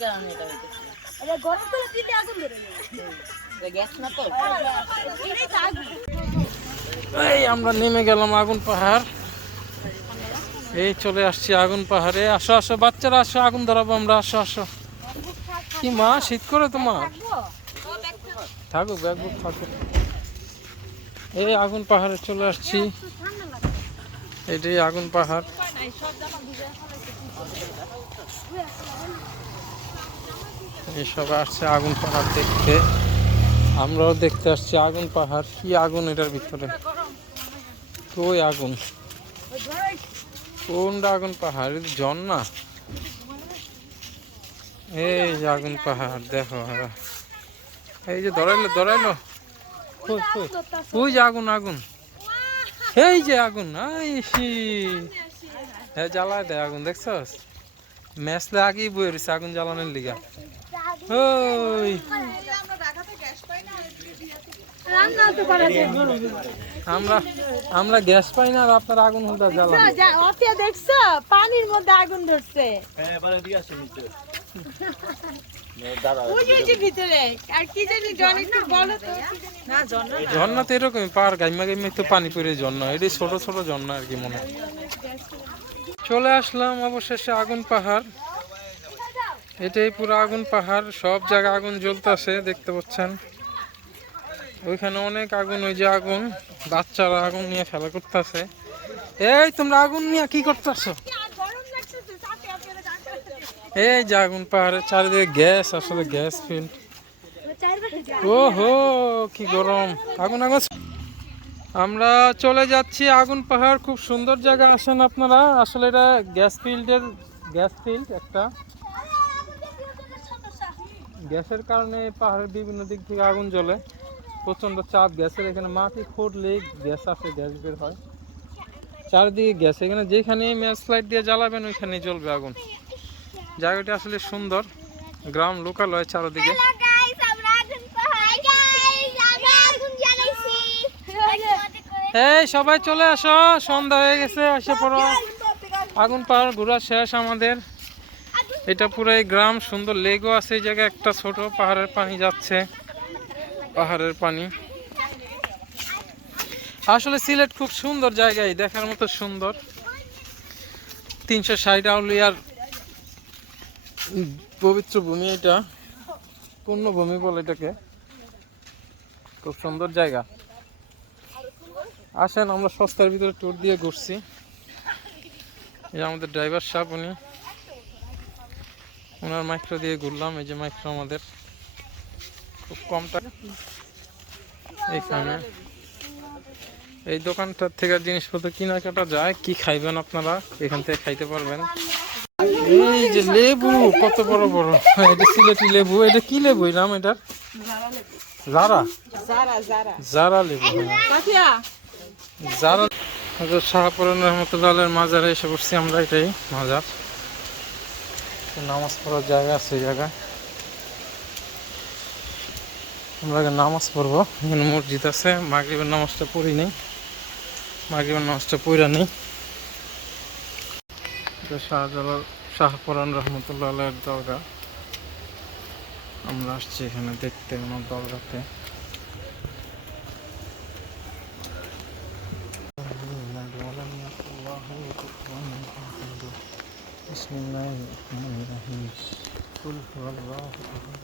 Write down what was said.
কারণে এটা হইতেছে। এটা গরম করে দিলে আগুন ধরে যাবে গ্যাস না তো? এটাই তো আগুন। এই আমরা নেমে গেলাম আগুন পাহাড়। এই চলে আসছি আগুন পাহাড়ে। আসো আসো বাচ্চারা আসো আগুন ধরাবো আমরা। আসো আসো। কি মা শীত করে তোমার? থাকুক ব্যাগ থাকুক এই আগুন পাহাড়ে চলে আসছি। এটাই আগুন পাহাড়। এই সব আসছে আগুন পাহাড় দেখতে। আমরাও দেখতে আসছি আগুন পাহাড়। কি আগুন এটার ভিতরে? কই আগুন? কোনটা আগুন পাহাড়? ঝর্ণা এই যে আগুন পাহাড়, দেখো। এই যে ধরাইলো ধরাইলো? ওই যে আগুন আগুন। এই যে আগুন হ্যাঁ জ্বালায় দেয় আগুন, দেখছস? ম্যাচলে আগেই বয়ে রয়েছে আগুন জ্বালানোর লিগা। আমরা আমরা গ্যাস পাই না আর আপনার আগুন হুদা জ্বালান। অতে দেখছ পানির মধ্যে আগুন ধরছে। ওই যে ওই যে ভিতরে আর কি জানি জন একটু বলো তো। ঝর্ণা তো এরকমই পার গাইমা গাইমা তো পানি পড়ে ঝর্ণা এটি ছোট ছোট ঝর্ণা আর কি মনে হয়। চলে আসলাম অবশেষে আগুন পাহাড়। এটাই পুরো আগুন পাহাড়, সব জায়গায় আগুন জ্বলতেছে, দেখতে পাচ্ছেন। ওইখানে অনেক আগুন, ওই যে আগুন, বাচ্চারা আগুন নিয়ে খেলা করতেছে। এই, তোমরা আগুন নিয়ে কি করতেছো? এই যে আগুন পাহাড়ের চারিদিকে গ্যাস, আসলে গ্যাস ফিল্ড। ও হো কি গরম। আগুন আগুন। আমরা চলে যাচ্ছি আগুন পাহাড়, খুব সুন্দর জায়গা আসেন আপনারা। আসলে এটা গ্যাস ফিল্ডের, গ্যাস ফিল্ড একটা। গ্যাসের কারণে পাহাড়ের বিভিন্ন দিক থেকে আগুন জ্বলে। প্রচণ্ড চাপ গ্যাসের এখানে মাটি খুঁড়লেই গ্যাস আসে গ্যাস বের হয়। চারিদিকে গ্যাস এখানে যেখানে ম্যাচ লাইট দিয়ে জ্বালাবেন ওইখানেই জ্বলবে আগুন। জায়গাটি আসলে সুন্দর গ্রাম লোকালয় চারিদিকে। এই সবাই চলে আসো সন্ধ্যা হয়ে গেছে এসে পড়ো। আগুন পাহাড় ঘোরা শেষ আমাদের। এটা পুরো এই গ্রাম, সুন্দর লেগও আছে এই জায়গায়, একটা ছোট, পাহাড়ের পানি যাচ্ছে, পাহাড়ের পানি। আসলে সিলেট খুব সুন্দর জায়গায় দেখার মতো সুন্দর। তিনশো ষাট আউলিয়ার পবিত্র ভূমি এটা, পূর্ণভূমি বলে এটাকে। খুব সুন্দর জায়গা। আসেন, আমরা সস্তার ভিতরে ট্যুর দিয়ে ঘুরছি। এই আমাদের ড্রাইভার সাহেব, উনি ওনার মাইক্রো দিয়ে ঘুরলাম এই যে মাইক্রো আমাদের। খুব কম টাকা। এইখানে এই দোকানটার থেকে জিনিসপত্র কেনাকাটা যায় কি খাইবেন আপনারা এখান থেকে খাইতে পারবেন। এই যে লেবু কত বড় বড়। হ্যাঁ, এটা সিলেটি লেবু এটা কি লেবু নাম এটার? জারা। জারা লেবু জারা। যারা হজরত শাহপুরান রহমতুল্লাহের মাজারে এসে পড়ছি আমরা এটাই মাজার। নামাজ পড়ার জায়গা আছে এই জায়গায়। আমরা আগে নামাজ পড়ব। এখানে মসজিদ আছে, মাগরিবের নামাজটা পড়ি নেই। মাগরিবের নামাজটা পড়া নেই। শাহজালাল শাহপুরান রহমতুল্লাহ দরগা। আমরা আসছি এখানে দেখতে, ওনার দরগাতে। বিসমিল্লাহির রহমানির রহিম কুল হুয়াল্লাহু আহাদ